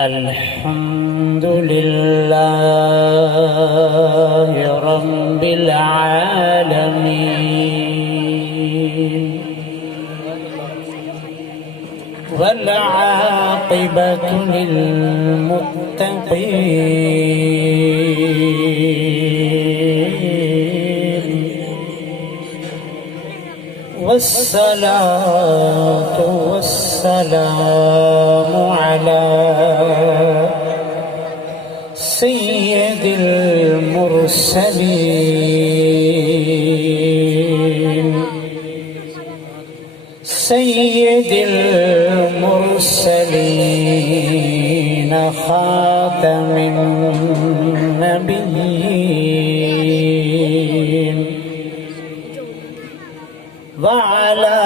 الحمد لله رب العالمين والعاقبة للمتقين والصلاة والسلام على سيد المرسلين خاتم النبيين وعلى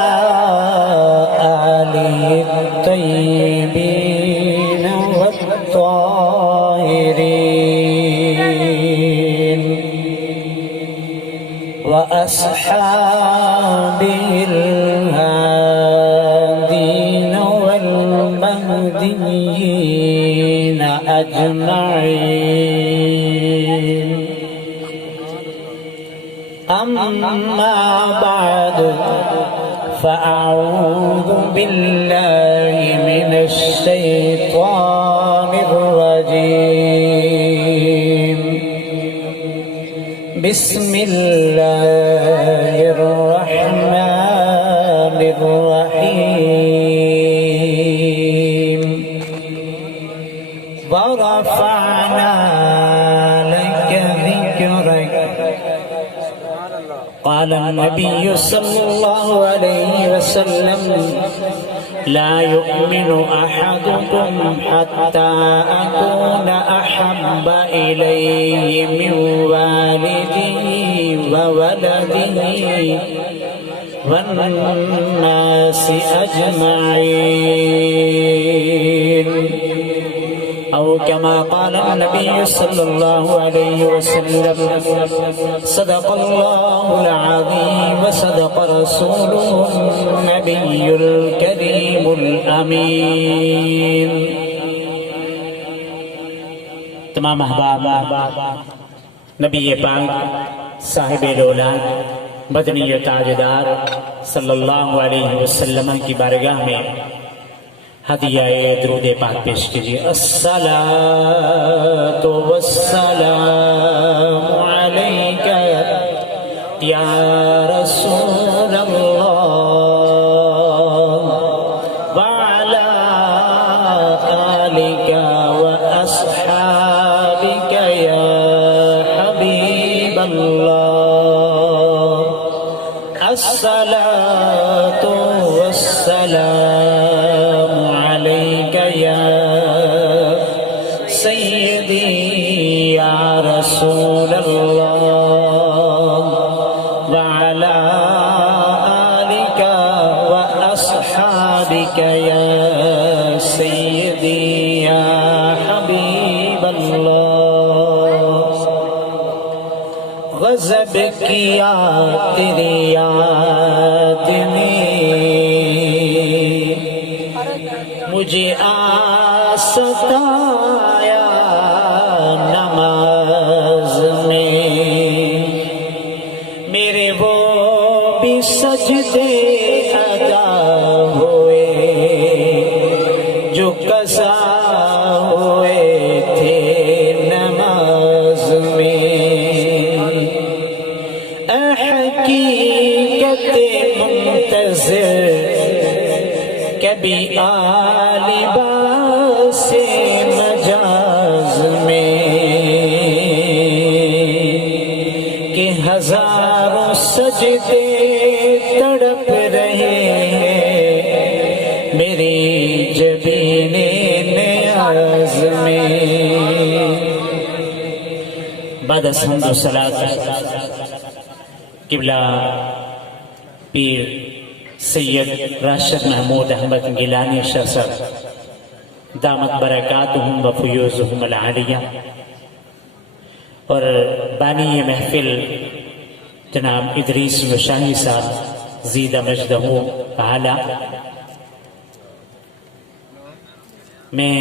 آله الطيبين والطاهرين وأصحابه الهادين والمهديين أجمعين. أما بعد فأعوذ بالله من الشيطان الرجيم. بسم الله الرحمن الرحيم. ورفعنا لك ذكرك. قال النبي صلى الله عليه وسلم: لا يؤمن أحدكم حتى أكون أحب إليه من والده وولده والناس أجمعين، أو كما قال النبي صلى الله عليه وسلم: صدق الله العظيم وصدق رسوله النبي الكريم الأمين. تمام احباب، نبی پاک صاحب دولت مدنی تاجدار صلی اللہ علیہ وسلم کی بارگاہ میں ہدیہ درود پاک پیش کیجیے. الصلاۃ والسلام علیک یا رسول اللہ وعلی آلک واصحابک یا حبیب اللہ. الصلاۃ والسلام عليك يا سيدي يا رسول الله وعلى آلك وأصحابك يا سيدي يا حبيب الله. غضب کیا تیری یاد نے مجھے ستایا نماز میں، میرے وہ بھی سجدے ادا ہوئے جو قضا ہوئے تھے نماز میں. اے حقیقت منتظر کبھی لباس مجاز میں کہ ہزاروں سجدے تڑپ رہے ہیں میری جبین نیاز میں. بعد از حمد و صلاۃ قبلہ پیر سید راشد محمود احمد گیلانی شاہ صاحب دامت برکاتہم و فیوزہم العالیہ، اور بانی محفل جناب ادریس نشاہی صاحب زیدہ مجدہ تعالی. میں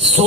100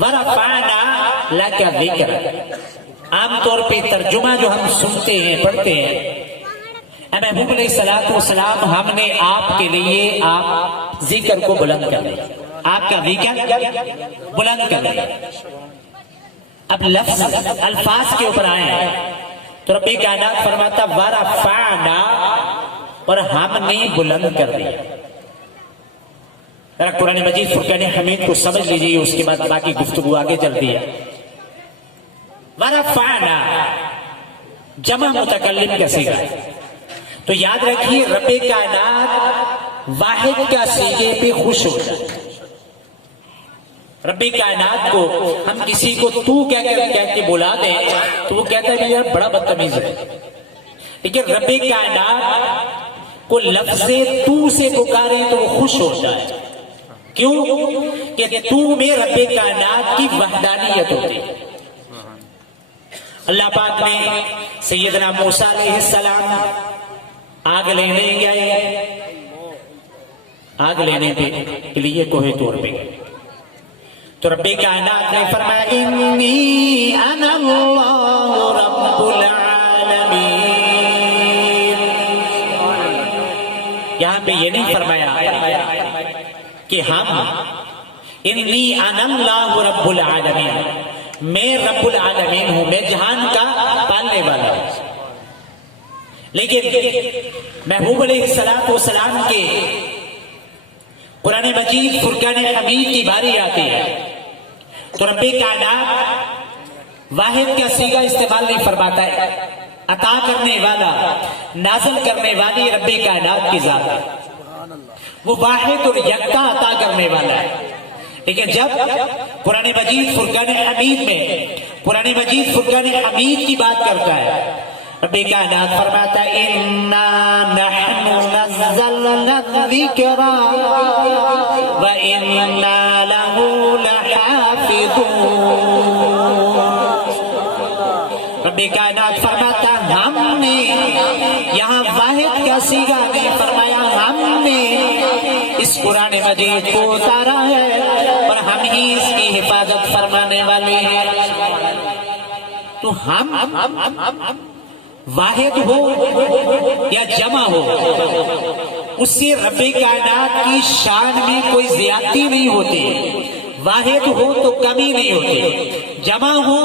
وَرَفَعْنَا لَكَ ذِكْرَ. عام طور پہ ترجمہ جو ہم سنتے ہیں پڑھتے ہیں، اے محبوب علیہ السلام ہم نے آپ کے لیے آپ ذکر کو بلند کر دیا، آپ کا ذکر بلند کر دیا. اب لفظ الفاظ کے اوپر آئے ہیں تو رب کائنات فرماتا وَرَفَعْنَا، اور ہم نے بلند کر دیا. ذرا قرآن مجید فرقان حمید کو سمجھ لیجیے، اس کے بعد باقی گفتگو آگے چلتی ہے. وَرَفَعْنَا جمع متکلم کا صیغہ ہے، تو یاد رکھیے رب کائنات واحد کا صیغے پہ خوش ہوتا ہے. رب کائنات کو ہم کسی کو تو کہہ کے بلا دیں تو وہ کہتا ہے یار بڑا بدتمیز ہے، لیکن رب کائنات کو لفظ تو سے پکارے تو وہ خوش ہوتا ہے. کیوں کہ تو میں رب کائنات کی وحدانیت ہوتی ہے. اللہ پاک نے سیدنا موسیٰ علیہ السلام آگ لینے گئے، آگ لینے کے لیے کوہ طور پہ گئے تو رب کائنات نے فرمایا انی انا اللہ رب العالمین. یہاں پہ یہ نہیں فرمایا کہ ہم انی انا اللہ رب العالمین، میں رب العالمین ہوں، میں جہان کا پالنے والا ہوں. لیکن محبوب علیہ السلام کے قرآن مجید فرقان حمید کی باری آتی ہے تو رب کائنات واحد کا صیغہ استعمال نہیں فرماتا ہے. عطا کرنے والا، نازل کرنے والی رب کائنات کی ذات ہے، وہ واحد اور یکتا عطا کرنے والا ہے. لیکن جب قرآن مجید فرقان حمید میں قرآن مجید فرقان حمید کی بات کرتا ہے، رب کائنات فرماتا ہے اِنَّا نَحْنُ نَزَّلْنَا الذِّكْرَ وَإِنَّا لَهُ لَحَافِظُونَ. رب کائنات فرماتا ہے ہم نے، یہاں واحد کا صیغہ نہیں فرمایا، ہم نے اس قرآن مجید کو اتارا ہے اور ہم ہی اس کی حفاظت فرمانے والے ہیں. تو ہم واحد ہو یا جمع ہو، اس سے رب کائنات کی شان میں کوئی زیادتی نہیں ہوتی. واحد ہو تو کمی نہیں ہوتی، جمع ہو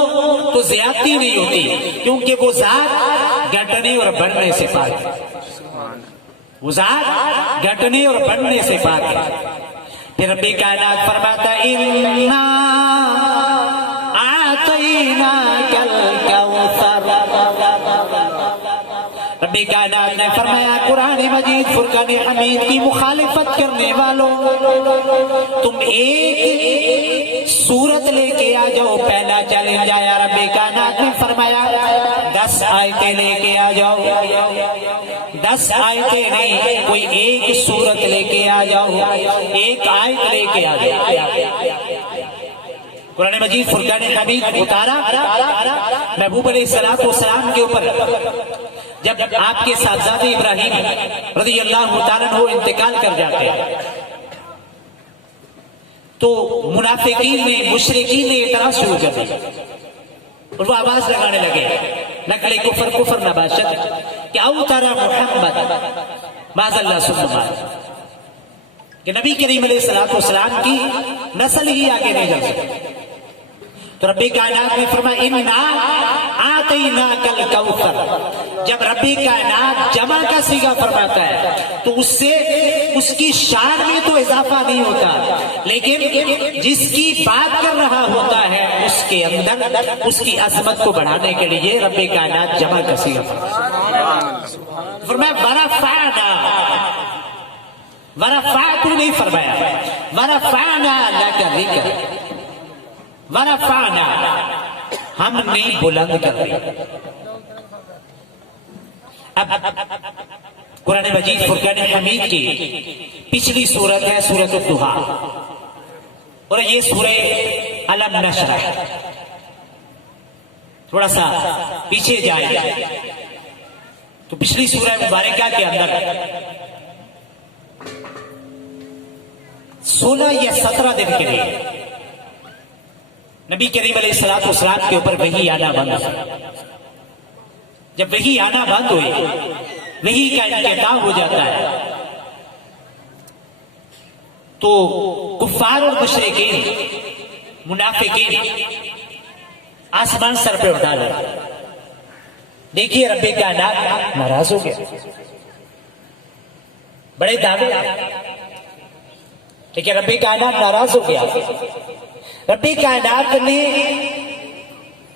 تو زیادتی نہیں ہوتی، کیونکہ وہ ذات گھٹنے اور بڑھنے سے پاک ہے. وہ ذات گھٹنے اور بڑھنے سے پاک ہے. پھر رب کائنات فرماتا اِنَّا أَعْطَيْنَاكَ الْكَوْثَرَ. رب کائنات نے فرمایا قرآن مجید فرقان حمید کی مخالفت کرنے والوں، تم ایک سورت لے کے آ جاؤ. پہلا چیلنج آیا، رب کائنات نے فرمایا 10 آیتیں لے کے آ جاؤ. 10 آیتیں نہیں، کوئی ایک سورت لے کے آ جاؤ، ایک آیت لے کے آ جاؤ. قرآن مجید فرقان حمید اتارا محبوب علیہ السلام کے اوپر. جب آپ کے صاحبزادے ابراہیم رضی اللہ تعالیٰ عنہ انتقال کر جاتے ہیں تو منافقین نے، مشرکین نے اعتراض شروع کر دیا اور وہ آواز لگانے لگے نقل کفر کفر نباشت کہ او ترى محمد معاذ اللہ سبحانہ، کہ نبی کریم علیہ السلام کی نسل ہی آگے نہیں جا سکتی. تو رب کائنات نے فرمایا اِنَّا أَعْطَيْنَاكَ الْكَوْثَرَ. جب رب کائنات جمع کا صیغہ فرماتا ہے تو اس سے اس کی شان میں تو اضافہ نہیں ہوتا، لیکن جس کی بات کر رہا ہوتا ہے اس کے اندر اس کی عظمت کو بڑھانے کے لیے رب کائنات جمع کا صیغہ فرمایا وَرَفَعْنَا. وَرَفَعْتُ نہیں فرمایا، وَرَفَعْنَا لَكَ ذِكْرَ. وَرَفَعْنَا ہم نے بلند کر دیا. اب قرآن مجید فرقان حمید کی پچھلی سورت ہے سورۃ الضحیٰ، اور یہ سورہ الم نشرح. تھوڑا سا پیچھے جائیں تو پچھلی سورہ مبارکہ کے اندر 16 یا 17 دن کے لیے نبی کریم علیہ السلام کے اوپر وحی آنا بند ہو. جب وحی آنا بند ہوئی، وحی کا انقطاع ہو جاتا ہے، تو کفار اور مشرکین منافقین آسمان سر پہ اٹھا لے. دیکھیے رب کائنات ناراض ہو گیا، بڑے دعوے، لیکن رب کائنات ناراض ہو گیا. رب کائنات نے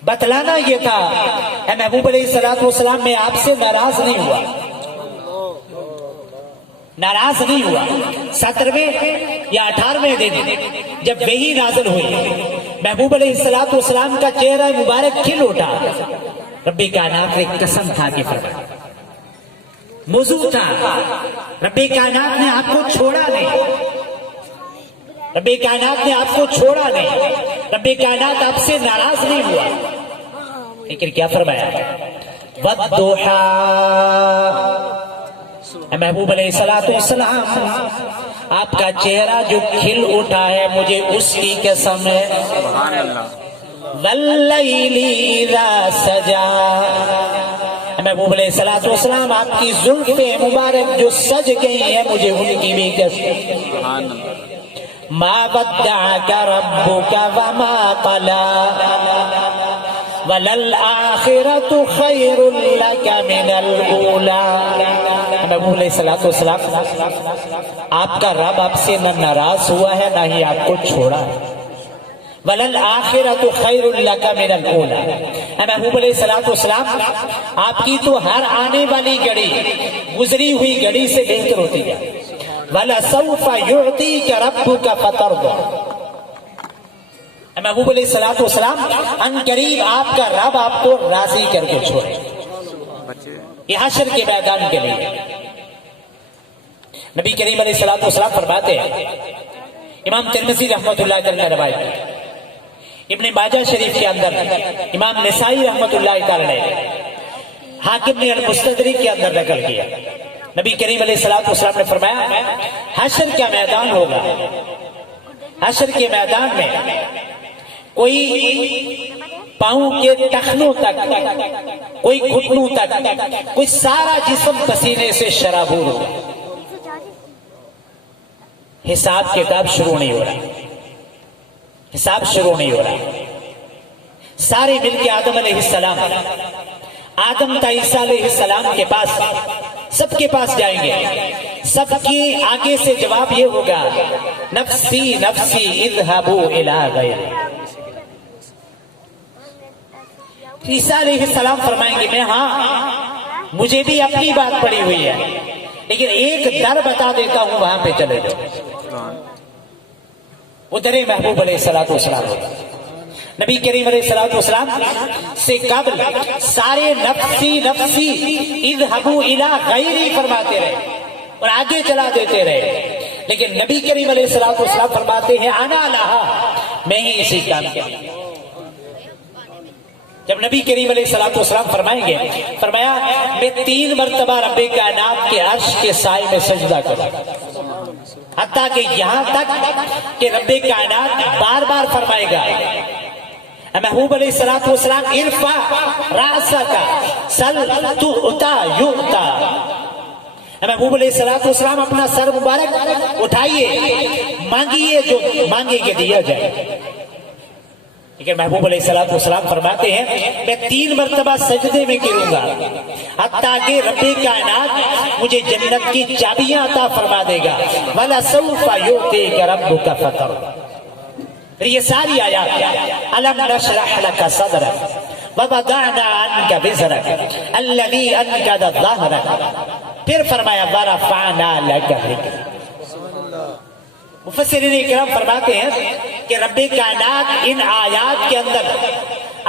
بتلانا یہ تھا، اے محبوب علیہ السلام میں آپ سے ناراض نہیں ہوا، ناراض نہیں ہوا. 17ویں یا 18ویں دن جب وحی نازل ہوئی، محبوب علیہ السلام کا چہرہ مبارک کھل اٹھا. رب کائنات نے قسم کھا کے فرمایا، موضوع تھا رب کائنات نے آپ کو چھوڑا نہیں، رب کائنات نے آپ کو چھوڑا نہیں، رب کائنات آپ سے ناراض نہیں ہوا. لیکن کیا فرمایا؟ وَالضُّحَىٰ، محبوب علیہ السلام آپ کا چہرہ جو کھل اٹھا ہے مجھے اس کی قسم ہے. وَاللَّيْلِ إِذَا سَجَىٰ، محبوب علیہ السلام آپ کی زلفیں مبارک جو سج گئی ہیں مجھے ان کی بھی قسم. ما ودعك ربك وما قلى وللآخرة خير لك من الأولى. محبوب علیہ السلام آپ کا رب آپ سے نہ ناراض ہوا ہے نہ ہی آپ کو چھوڑا ہے. وَلَلْآخِرَةُ خَيْرٌ لَكَ مِنَ الْأُولَىٰ. محبوب علیہ السلام آپ کی تو ہر آنے والی گھڑی گزری ہوئی گھڑی سے بہتر ہوتی ہے. وَلَسَوْفَ يُعْطِيكَ رَبُّكَ فَتَرْضَىٰ. محبوب علیہ السلام ان قریب آپ کا رب آپ کو راضی کر کے چھوڑے. یہ حشر کے میدان کے لیے نبی کریم علیہ السلام فرماتے ہیں، امام ترمذی رحمۃ اللہ تعالی نے روایت کی، ابن ماجہ شریف کے اندر امام نسائی رحمۃ اللہ تعالی نے، حاکم نے المستدرک کے اندر نقل کیا. نبی کریم علیہ السلام نے فرمایا حشر کا میدان ہوگا، حشر کے میدان میں کوئی پاؤں کے ٹخنوں تک، کوئی گھٹنوں تک، کوئی سارا جسم پسینے سے شرابور ہوگا. حساب کتاب شروع نہیں ہو رہا، حساب شروع نہیں ہو رہا. سارے مل کے آدم علیہ السلام، آدم تا عیسیٰ علیہ السلام کے پاس، سب کے پاس جائیں گے. سب کی آگے سے جواب یہ ہوگا، نفسی نفسی اذهبوا الی غیری. عیسیٰ علیہ السلام فرمائیں گے میں ہاں مجھے بھی اپنی بات پڑی ہوئی ہے، لیکن ایک در بتا دیتا ہوں وہاں پہ چلے جاؤ. ادھر محبوب علیہ السلام ہوگا. نبی کریم علیہ السلام سے قبل سارے نفسی نفسی اذهبوا الی غیری فرماتے رہے اور آگے چلا دیتے رہے، لیکن نبی کریم علیہ السلام فرماتے ہیں انا لہا، میں ہی اسی کام کے. جب نبی کریم علیہ السلام فرمائیں گے، فرمایا میں 3 مرتبہ رب کائنات کے عرش کے سائے میں سجدہ کروں، حتیٰ کہ یہاں تک کہ رب کائنات بار بار فرمائے گا محبوب علیہ السلام ارفع رأسک سل تؤتا یؤتا. محبوب علیہ السلام اپنا سر مبارک اٹھائیے، مانگیے جو مانگے گے دیا جائے. لیکن محبوب علیہ السلام فرماتے ہیں میں 3 مرتبہ سجدے میں گروں گا حتیٰ کہ رب کائنات مجھے جنت کی چابیاں عطا فرما دے گا. وَلَسَوْفَ يُعْطِيكَ رَبُّكَ فَتَرْضَىٰ. یہ ساری آیات أَلَمْ نَشْرَحْ لَكَ صَدْرَكَ وَوَضَعْنَا عَنْكَ وِزْرَكَ الَّذِي أَنْقَضَ ظَهْرَكَ. پھر فرمایا وَرَفَعْنَا لَكَ ذِكْرَكَ. مفسرین اکرام فرماتے ہیں کہ رب کائنات ان آیات کے اندر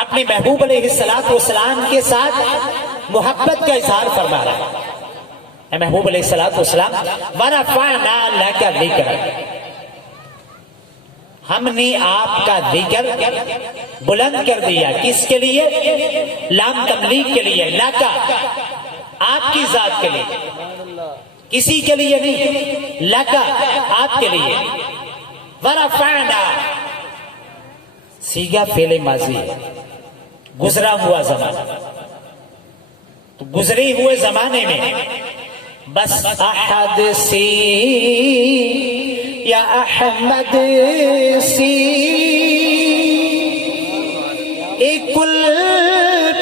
اپنے محبوب علیہ السلام کے ساتھ محبت کا اظہار فرما رہا ہے. اے محبوب علیہ السلام وَرَفَعْنَا لَكَ ذِكْرَكَ، ہم نے آپ کا ذکر بلند کر دیا. کس کے لیے؟ لام تملیغ کے لیے، لَكَ آپ کی ذات کے لیے، کسی کے لیے نہیں، لَكَ آپ کے لیے. وَرَفَعْنَا سیگا فعل ماضی ہے، گزرا ہوا زمانہ. تو گزرے ہوئے زمانے میں بس احد سی یا احمد سی ایک کل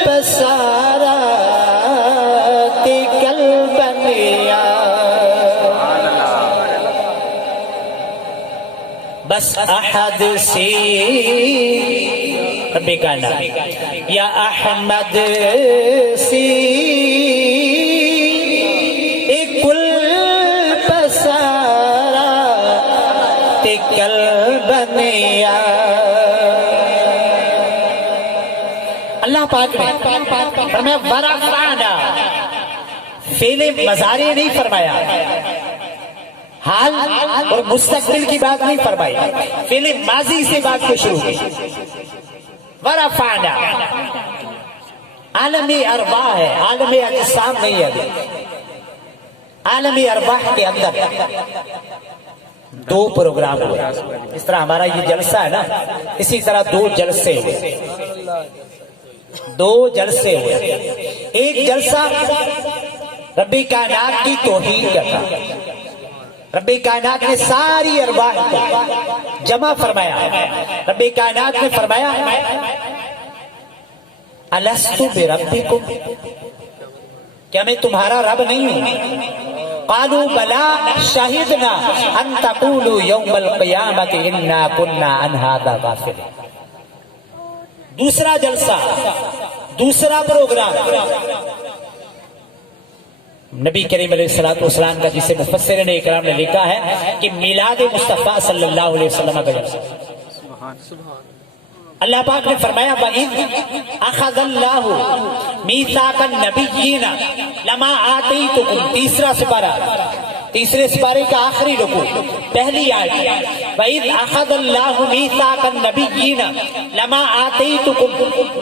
پسارا کل بنیا. بس احد سی ربی کا نام یا احمد سی ایک کل پسارا کل بنیا. اللہ پاک نے فرمایا ورفعنا، فعل مضارع نہیں فرمایا، حال اور مستقبل کی بات نہیں فرمائی، فعل ماضی سے بات کو شروع کی. ورفعنا عالم ارواح ہے، عالم اجسام نہیں ہے. عالم ارواح کے اندر دو پروگرام ہوئے. اس طرح ہمارا یہ جلسہ ہے نا، اسی طرح دو جلسے ہوئے. ایک جلسہ ربی کائنات کی توحید کا تھا. ربی کائنات نے ساری ارواح کو جمع فرمایا. ربی کائنات نے فرمایا الستو بربکم، کیا میں تمہارا رب نہیں ہوں؟ قالوا بلا شہدنا ان تقولوا یوم القیامت انا کنا عن ھذا غافلین. دوسرا جلسہ، دوسرا پروگرام نبی کریم علیہ السلام کا، جسے مفسرین اکرام نے لکھا ہے کہ میلاد مصطفیٰ صلی اللہ علیہ وسلم کا جلسہ. اللہ پاک نے فرمایا وَإِذْ أَخَذَ اللَّهُ مِيثَاقَ النَّبِيِّينَ لَمَا آتَيْتُكُمْ. تیسرا سپارہ، تیسرے سپارے کا آخری رکوع، پہلی آیت. وَإِذْ أَخَذَ اللَّهُ مِيثَاقَ النَّبِيِّينَ لَمَا آتَيْتُكُمْ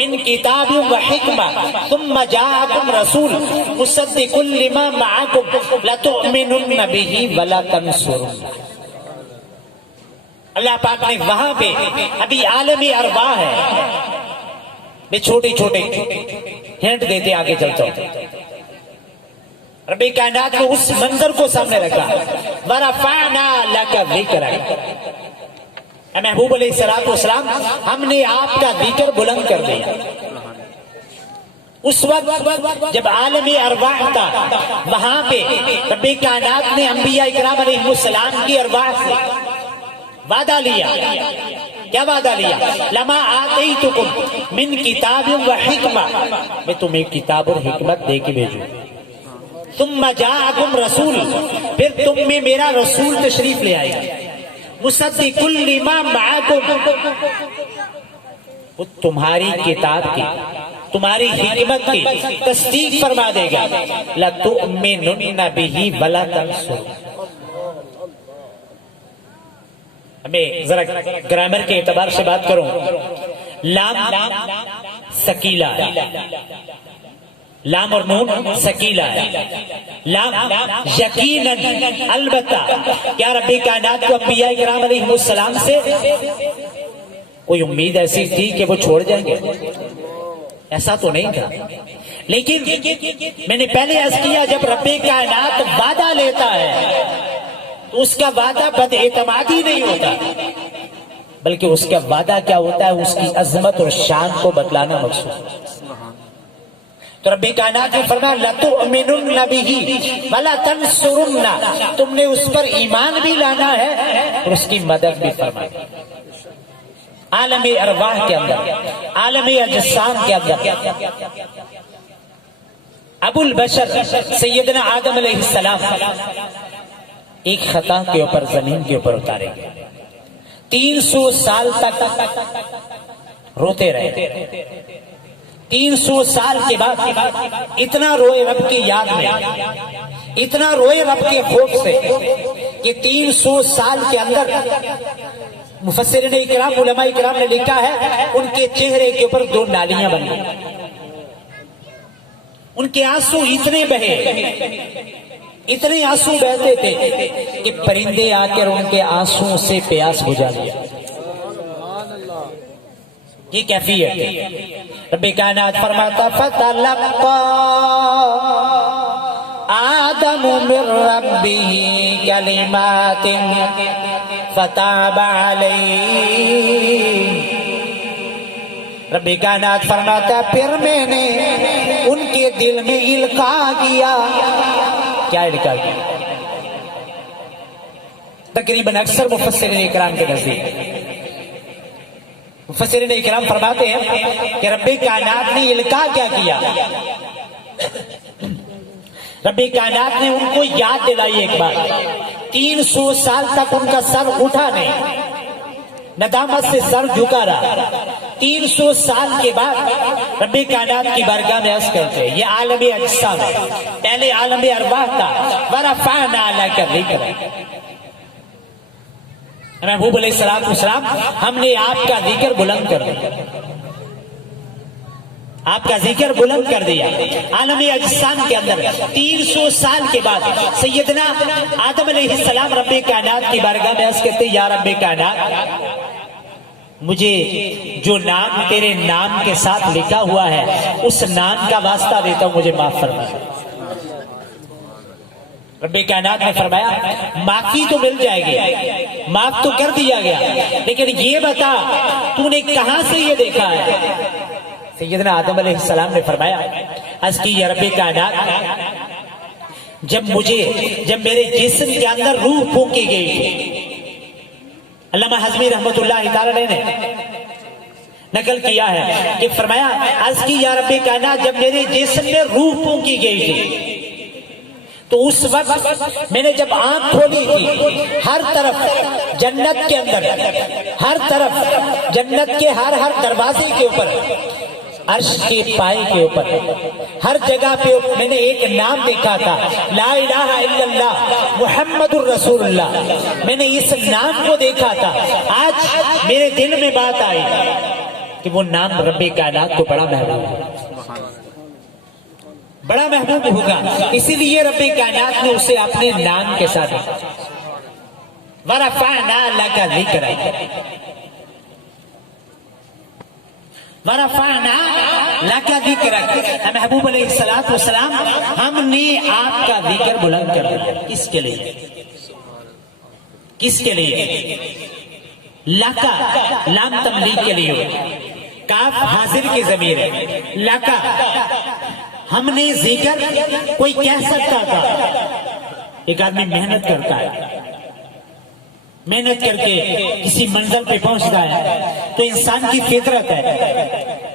مِنْ كِتَابٍ وَحِكْمَةٍ ثُمَّ جَاءَكُمْ رَسُولٌ مُصَدِّقٌ لِمَا مَعَكُمْ لَتُؤْمِنُنَّ بِهِ وَلَتَنْصُرُنَّهُ. اللہ پاک نے وہاں پہ ابھی عالم ارواح ہے، میں چھوٹے چھوٹے ہنٹ دیتے آگے چلتا ہوں. ربی کائنات کو اس منظر کو سامنے رکھا. وَرَفَعْنَا لَكَ ذِكْرَكَ، اے محبوب علیہ السلام ہم نے آپ کا ذکر بلند کر دیا. اس وقت جب عالم ارواح تھا، وہاں پہ ربی کائنات نے انبیاء اکرام علیہ السلام کی ارواح سے وعدہ لیا. کیا وعدہ لیا؟ لما آتیتکم من کتاب و حکمہ، میں تمہیں کتاب اور حکمت دے کے بھیجوں. ثم جاءکم رسول، پھر تم میں میرا رسول تشریف لے آئے گا. مصدق لما معکم، وہ تمہاری کتاب کی، تمہاری حکمت کی تصدیق فرما دے گا. لَتُؤْمِنُنَّ بِهِ وَلَتَنْصُرُنَّهُ. میں ذرا گرامر کے اعتبار سے بات کروں. لام سکیلا ہے، لام اور نون سکیلا ہے. لام یقیناً، البتہ. کیا ربی کائنات کو انبیاء کرام علیہ السلام سے کوئی امید ایسی تھی کہ وہ چھوڑ جائیں گے؟ ایسا تو نہیں تھا. لیکن میں نے پہلے عرض کیا، جب ربی کائنات وعدہ لیتا ہے تو اس کا وعدہ بد اعتمادی نہیں ہوتا، بلکہ اس کا وعدہ کیا ہوتا ہے؟ اس کی عظمت اور شان کو بتلانا مقصود. تو ربی کائنات نے فرمایا لَتُؤْمِنُنَّ بِهِ وَلَتَنْصُرُنَّ، تم نے اس پر ایمان بھی لانا ہے اور اس کی مدد بھی فرمائی. عالم ارواح کے اندر، عالم اجسام کے اندر ابو البشر سیدنا آدم علیہ السلام ایک خطا کے اوپر زمین کے اوپر اتارے گئے. 300 سال تک روتے رہے. 300 سال کے بعد اتنا روئے رب کی یاد میں، اتنا روئے رب کے خوف سے کہ 300 سال کے اندر مفسرین اکرام، علماء اکرام نے لکھا ہے ان کے چہرے کے اوپر 2 نالیاں بن گئی. ان کے آنسو اتنے بہے، اتنے آنسو بہتے تھے کہ پرندے آ کر ان کے آنسو سے پیاس بجھا لیا. یہ کیفیت رب کائنات فرماتا فتلقى آدم من ربه کلمات فتاب علیہ. رب کائنات فرماتا پھر میں نے ان کے دل میں القاء کیا. کیا القاء کیا؟ تقریباً اکثر مفسرین اکرام کے نزدیک مفسرین اکرام فرماتے ہیں کہ رب کائنات نے القاء کیا کیا؟ رب کائنات نے ان کو یاد دلائی ایک بار. 300 سال تک ان کا سر اٹھا نہیں، ندامت سے سر جھکا رہا. 300 سال کے بعد رب کائنات کی بارگاہ میں عرض کرتے ہیں یہ عالم اجسام ہے، پہلے عالم ارواح تھا. ورفعنا لک ذکرک، محبوب علیہ السلام ہم نے آپ کا ذکر بلند کر دیا، آپ کا ذکر بلند کر دیا. عالم اجسام کے اندر 300 سال کے بعد سیدنا آدم علیہ السلام رب کائنات کی بارگاہ میں عرض کرتے یا رب کائنات مجھے جو نام تیرے نام کے ساتھ لکھا ہوا ہے اس نام کا واسطہ دیتا ہوں، مجھے معاف فرما. رب کائنات نے فرمایا معافی تو مل جائے گی، معاف تو کر دیا گیا، لیکن یہ بتا تو نے کہاں سے یہ دیکھا ہے؟ سیدنا آدم علیہ السلام نے فرمایا عرض کی یا رب کائنات جب میرے جسم کے اندر روح پھونکی گئی تھی. علامہ حزمی رحمت اللہ تعالی نے نقل کیا ہے کہ فرمایا عرض کی یا رب کائنات جب میرے جسم میں روح پھونکی گئی تھی تو اس وقت میں نے جب آنکھ کھولی تھی ہر طرف جنت کے اندر، ہر طرف جنت کے ہر دروازے کے اوپر، عرش کے پائے کے اوپر، ہر جگہ پہ میں نے ایک نام دیکھا تھا، لا الہ الا اللہ محمد الرسول اللہ. میں نے اس نام کو دیکھا تھا. آج میرے دل میں بات آئی کہ وہ نام رب کائنات کو بڑا محبوب ہے، بڑا محبوب ہوگا، اسی لیے رب کائنات نے اسے اپنے نام کے ساتھ ورفعنا لک ذکرک، ورفعنا لک ذکرک. محبوب علیہ السلام ہم نے آپ کا ذکر بلند کر دیا. کس کے لیے؟ کس کے لیے؟ لکا لام تملیغ کے لیے، کاف حاضر کی ضمیر ہے. لکا ہم نے ذکر کوئی کہہ سکتا تھا. ایک آدمی محنت کرتا ہے، محنت کر کے کسی منزل پہ پہنچتا ہے تو انسان کی فطرت ہے،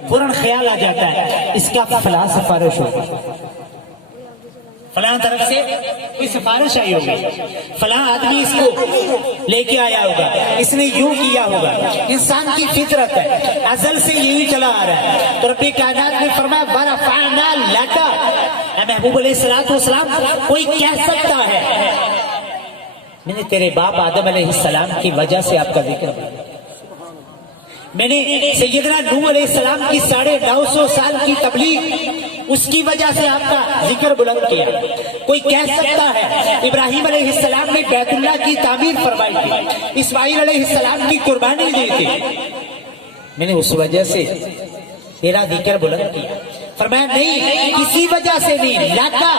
فوراً خیال آ جاتا ہے اس کا فلاں سفارش ہوگی، فلاں طرف سے کوئی سفارش آئی ہوگی، فلاں آدمی اس کو لے کے آیا ہوگا، اس نے یوں کیا ہوگا. انسان کی فطرت ہے، ازل سے یہی چلا آ رہا ہے. تو رب کائنات نے فرمایا ورفعنا لک. محبوب علیہ السلام کوئی کہہ سکتا ہے میں نے تیرے باپ آدم علیہ السلام کی وجہ سے آپ کا ذکر کیا، میں نے سیدنا نوح علیہ السلام کی 950 سال کی تبلیغ اس کی وجہ سے آپ کا ذکر بلند کیا. کوئی کہہ سکتا ہے ابراہیم علیہ السلام نے بیت اللہ کی تعمیر فرمائی تھی، اسماعیل علیہ السلام کی قربانی دی تھی، میں نے اس وجہ سے تیرا ذکر بلند کیا. فرمایا نہیں، کسی وجہ سے نہیں. لاکا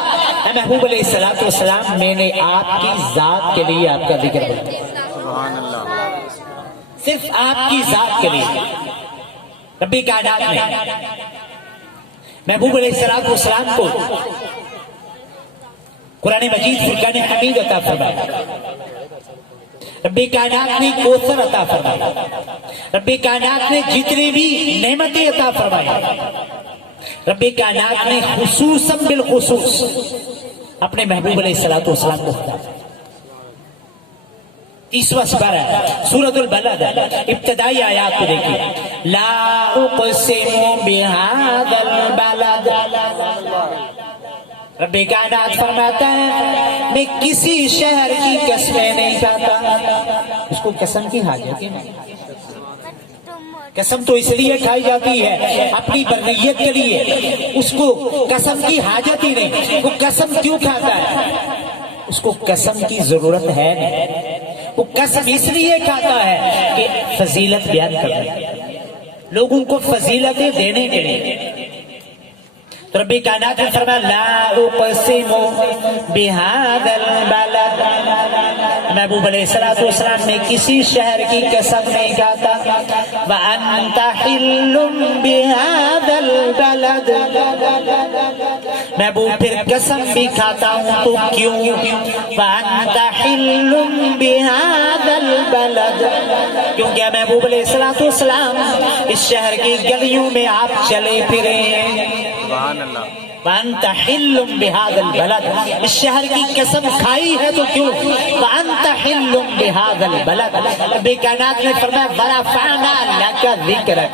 محبوب علیہ السلام میں نے آپ کی ذات کے لیے آپ کا ذکر بلند کیا، صرف آپ کی ذات کے لیے. رب کائنات نے محبوب علیہ السلام کو قرآن مجید فرقان حمید عطا فرمایا، رب کائنات نے کوثر عطا فرمایا، رب کائنات نے جتنی بھی نعمتیں عطا فرمائی، رب کائنات نے خصوصاً بالخصوص اپنے محبوب علیہ السلام کو خدا. 30واں سپارہ سورۃ البلد ابتدائی آیات کو دیکھیے. لا اقسم بهذا البلد، رب کائنات فرماتا ہے میں کسی شہر کی قسمیں نہیں کھاتا. اس کو قسم کی حاجت ہے. قسم تو اس لیے کھائی جاتی ہے اپنی بریت کے لیے، اس کو قسم کی حاجت ہی نہیں. وہ قسم کیوں کھاتا ہے؟ اس کو قسم کی ضرورت ہے نہیں. وہ قسم اس لیے کھاتا ہے کہ فضیلت بیان کرنا. لوگوں کو فضیلتیں دینے کے لیے. تو رب کائنات نے فرمایا لا اقسم بہذا البلد. محبوب علیہ السلام نے کسی شہر کی قسم نہیں کھاتا. وانت حل بہذا البلد. محبوب پھر قسم بھی کھاتا ہوں تو کیوں؟ وانت حل بہذا البلد. کیونکہ محبوب علیہ السلام اس شہر کی گلیوں میں آپ چلے پھرے ہیں. وانت حل بہذا البلد. اس شہر کی قسم کھائی ہے تو کیوں؟ وانت حل بہذا البلد. رب کائنات نے فرمایا ورفعنا لک ذکرک.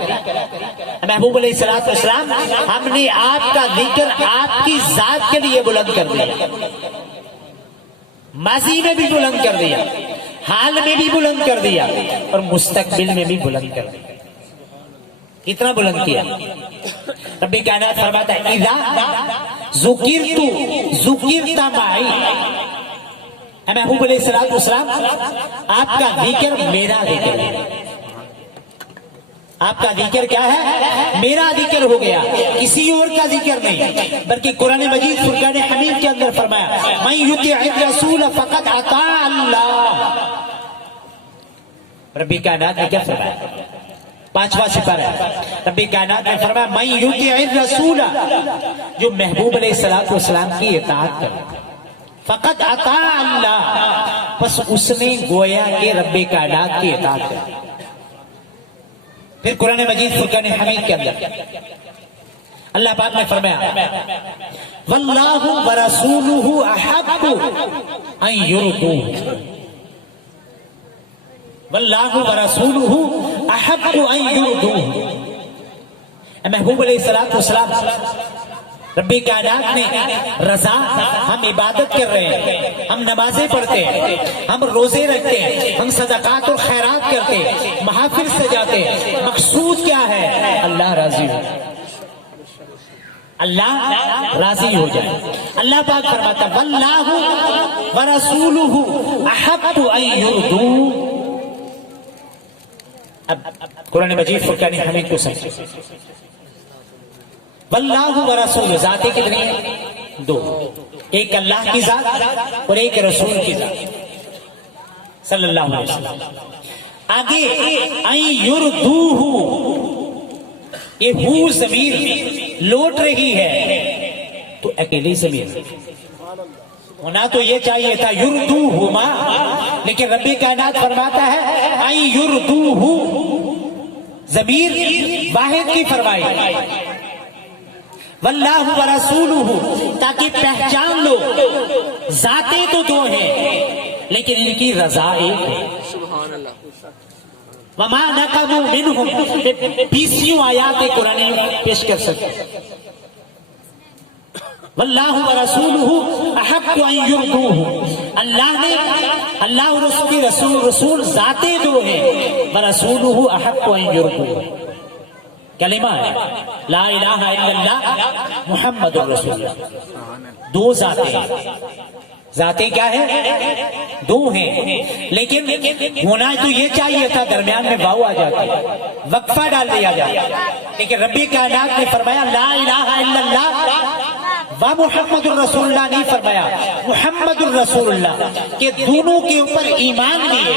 محبوب علیہ السلام ہم نے آپ کا ذکر آپ کی ذات کے لیے بلند کر دیا. ماضی میں بھی بلند کر دیا, حال میں بھی بلند کر دیا, اور مستقبل میں بھی بلند کر دیا. کتنا بلند کیا؟ رب کائنات فرماتا ہے اذا ذکرت معی. محبوب علیہ السلام آپ کا ذکر میرا ذکر ہے. آپ کا ذکر کیا ہے؟ میرا ذکر ہو گیا, کسی اور کا ذکر نہیں. بلکہ قرآن مجید فرقان حمید کے اندر فرمایا من یطع الرسول فقد اطاع اللہ. رب کائنات نے کیا فرمایا؟ 5واں سپارہ رب کائنات نے فرمایا من یطع الرسول, جو محبوب علیہ السلام کی اطاعت کرے, فقط اطاع اللہ, بس اس نے گویا کہ رب کائنات کی اطاعت کرے. پھر قرآن مجید فرقان حمید کے اندر اللہ پاک نے فرمایا واللہ ورسولہ احق ان یردوہ. واللہ ورسولہ احق ان یردوہ. محبوب علیہ السلام رب کائنات نے رضا, ہم عبادت کر رہے ہیں, ہم نمازیں پڑھتے ہیں, ہم روزے رکھتے ہیں, ہم صدقات اور خیرات کرتے ہیں, محافل سجاتے ہیں, مقصود کیا ہے؟ اللہ راضی ہو, اللہ راضی ہو جائے. اللہ پاک فرماتا واللہ ورسولہ احق ان یردوہ. اب قرآن مجید فرقان حمید کو سمجھے. واللہ ورسول, ذاتیں کتنی ہیں؟ 2. ایک اللہ کی ذات اور ایک رسول کی ذات صلی اللہ علیہ وسلم. آگے ان یردوہ, یہ ہو ضمیر لوٹ رہی ہے تو اکیلی ضمیر ہونا تو یہ چاہیے تھا یردوہما, لیکن رب کائنات فرماتا ہے ان یردوہ, ضمیر واحد کی فرمائی. واللہ ورسولہ, تاکہ پہچان لو ذاتیں تو 2 ہیں لیکن ان کی رضا ایک ہے. وما نقموا منہم, 20 آیات قرآن پیش کر سکتے. واللہ ورسولہ احق ان یردوہ. اللہ اور اس کی رسول ذاتیں 2 ہیں, ورسولہ احق ان یردوہ. کلمہ ہے لا الہ الا اللہ محمد رسول اللہ. 2 ذاتیں, ذاتیں کیا ہے؟ 2 ہیں, لیکن ہونا تو یہ چاہیے تھا درمیان میں واو آ جاتا, وقفہ ڈال دیا جاتا, لیکن رب کائنات نے فرمایا لا الہ الا اللہ و محمد الرسول اللہ نہیں فرمایا, محمد الرسول اللہ, کہ دونوں کے اوپر ایمان بھی ہے,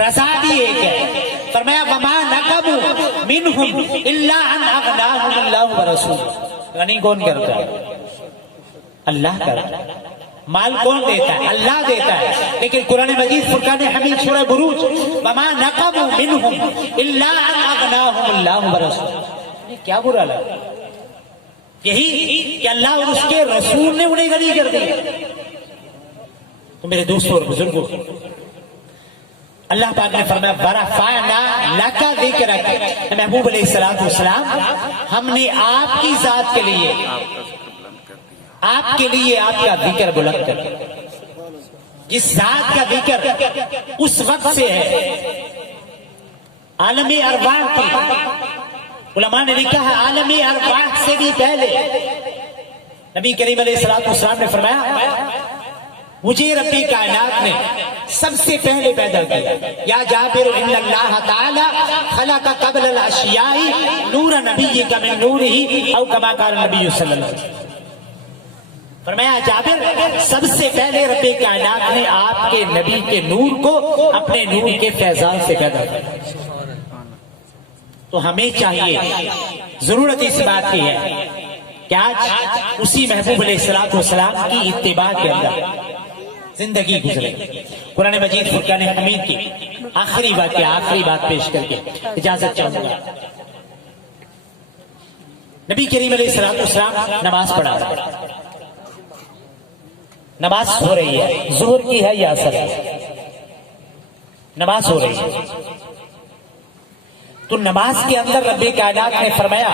رضا بھی ایک ہے. فرمایا وما نقموا منہم الا ان اغناہم اللہ ورسولہ. غنی کون کرتا ہے؟ اللہ کرتا ہے. مال کون دیتا ہے؟ اللہ دیتا ہے. لیکن قرآن مجید فرقان حمید سورہ بروج وما نقموا منہم الا ان اغناہم اللہ ورسولہ. کیا برا لگا؟ یہی کہ اللہ اور اس کے رسول نے انہیں غنی کر دیا. تو میرے دوستوں اور بزرگوں, اللہ پاک نے فرمایا ورفعنا لک ذکرک. محبوب علیہ السلام ہم نے آپ کی ذات کے لیے آپ کا ذکر بلند کر دیا. جس ذات کا ذکر اس وقت سے ہے عالم ارواح کی. علماء نے لکھا ہے عالم ارواح سے بھی پہلے نبی کریم علیہ السلام نے فرمایا مجھے رب کائنات نے سب سے پہلے پیدا کیا. یا جابر ان اللہ تعالی خلق قبل الاشیاء نور نبیک من نورہ او کما قال نبی صلی اللہ علیہ وسلم. فرمایا جابر سب سے پہلے رب کائنات نے آپ کے نبی کے نور کو اپنے نور کے فیضان سے پیدا کیا. تو ہمیں چاہیے، ضرورت اس بات کی ہے کہ آج اسی محبوب علیہ السلام کی اتباع کے اندر زندگی گزرے. قرآن مجید فرقان حمید کی آخری بات پیش کر کے اجازت چاہوں گا. نبی کریم علیہ السلام نماز پڑھا رہا ہے. نماز ہو رہی ہے، ظہر کی ہے یا عصر ہے؟ نماز ہو رہی ہے. تو نماز کے اندر رب کائنات نے فرمایا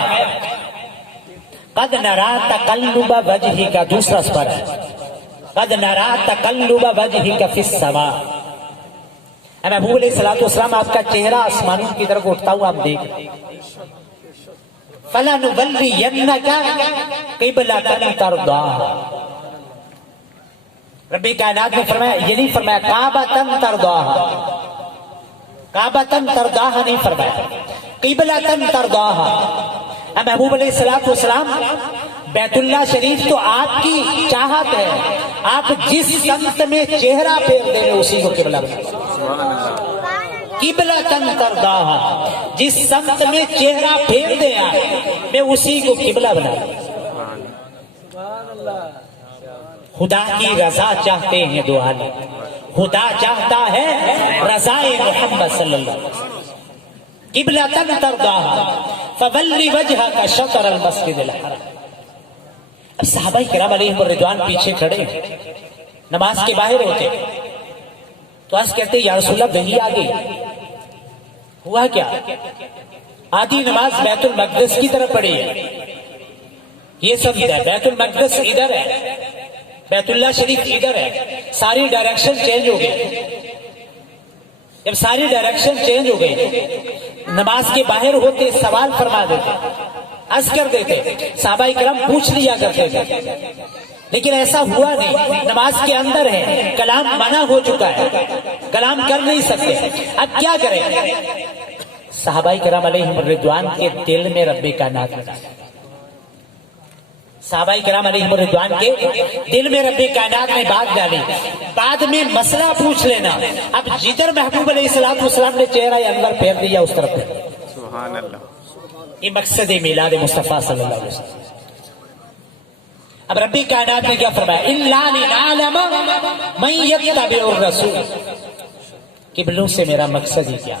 قد نرا تقلب وجہک، دوسرا سپر ہے قد نرا تقلب وجہک فی السماء. اے محبوب علیہ السلام آپ کا چہرہ آسمانوں کی طرف اٹھتا ہوا ہم دیکھ رہے ہیں. فَلَنُوَلِّيَنَّكَ قِبْلَةً تَرْضَاهَا. رب کائنات نے فرمایا، یہ نہیں فرمایا کعبۃ ترضاها، کعبۃ ترضاها نہیں فرمایا، قبلۃ ترضاها. اے محبوب علیہ السلام بیت اللہ شریف تو آپ کی چاہت ہے، آپ جس سمت میں چہرہ پھیر دیں اسی کو قبلہ بنا. قبلۃ ترضاها، جس سمت میں چہرہ پھیر دیں آپ میں اسی کو قبلہ بنا. خدا کی رضا چاہتے ہیں دو عالم، خدا چاہتا ہے رضا محمد صلی اللہ علیہ وسلم. قبلۃ ترضاها فول وجهك شطر المسجد الحرام. اب صحابہ کرام علیہم الرضوان پیچھے کھڑے نماز کے باہر ہوتے تو آج کہتے یا رسول اللہ وحی آ گئی. ہوا کیا؟ آدھی نماز بیت المقدس کی طرف پڑھی ہے، یہ سب ادھر، بیت المقدس ادھر ہے، بیت اللہ شریف ادھر ہے. ساری ڈائریکشن چینج ہو گئی. جب ساری ڈائریکشن چینج ہو گئی نماز کے باہر ہوتے سوال فرما دیتے، عرض کر دیتے، صحابہ کرام پوچھ لیا کرتے تھے. لیکن ایسا ہوا نہیں، نماز کے اندر ہے، کلام منع ہو چکا ہے، کلام کر نہیں سکتے. اب کیا کریں؟ صحابہ کرام علیہم الرضوان کے دل میں رب کائنات ڈالا. صحابہ کرام علیہم الرضوان کے دل میں رب کائنات نے بات ڈالی. بعد میں مسئلہ پوچھ لینا. اب جدھر محبوب علیہ السلام نے چہرہ انور پھیر دیا اس طرف. سبحان اللہ. یہ مقصد میلاد مصطفیٰ صلی اللہ علیہ وسلم. اب رب کائنات نے کیا فرمایا؟ اِلَّا لِنَعْلَمَ مَن يَتَّبِعُ الرَّسُولَ. قبلوں سے میرا مقصد ہی کیا؟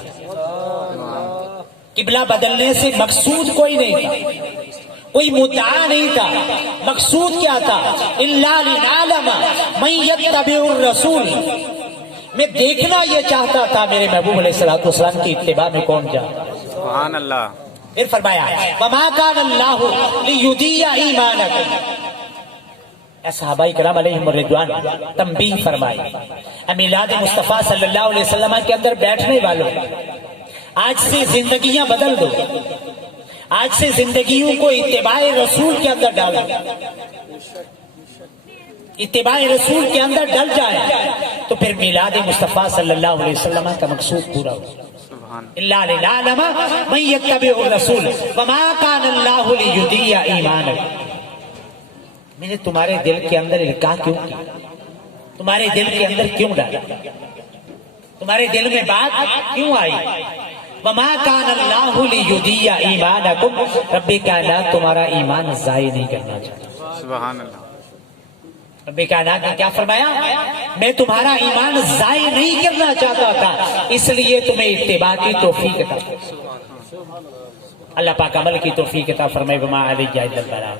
قبلہ بدلنے سے مقصود کوئی نہیں تھا، کوئی مدعا نہیں تھا. مقصود کیا تھا؟ اِلَّا لِنَعْلَمَ مَن يَتَّبِعُ الرَّسُولَ. میں دیکھنا یہ چاہتا تھا میرے محبوب علیہ السلام کی اتباع میں کون جاتا. سبحان اللہ. پھر فرمایا وَمَا كَانَ اللَّهُ لِيُضِيعَ إِيمَانَكُمْ. اے صحابہ کرام علیہم الرضوان تنبیہ فرمائی. میلاد مصطفیٰ صلی اللہ علیہ وسلم کے اندر بیٹھنے والوں، آج سے زندگیاں بدل دو، آج سے زندگیوں کو اتباع رسول کے اندر ڈالو. اتباع رسول کے اندر ڈل جائے تو پھر میلاد مصطفیٰ صلی اللہ علیہ وسلم کا مقصود پورا ہو. اِلَّا لِنَعْلَمَ مَن يَتَّبِعُ الرَّسُولَ وَمَا كَانَ اللَّهُ لِيُضِيعَ إِيمَانَكُمْ. میں نے تمہارے دل کے اندر القاء کیوں کی؟ تمہارے دل کے اندر کیوں ڈالا؟ تمہارے دل میں بات کیوں آئی؟ وَمَا كَانَ اللَّهُ لِيُضِيعَ إِيمَانَكُمْ. رب کائنات تمہارا ایمان ضائع نہیں کرنا چاہتا. سبحان اللہ. رب کائنات نے کیا فرمایا؟ میں تمہارا ایمان ضائع نہیں کرنا چاہتا تھا، اس لیے تمہیں اتباع کی توفیق عطا. اللہ پاک عمل کی توفیق عطا فرمائے. وما علیہ الا البلاغ.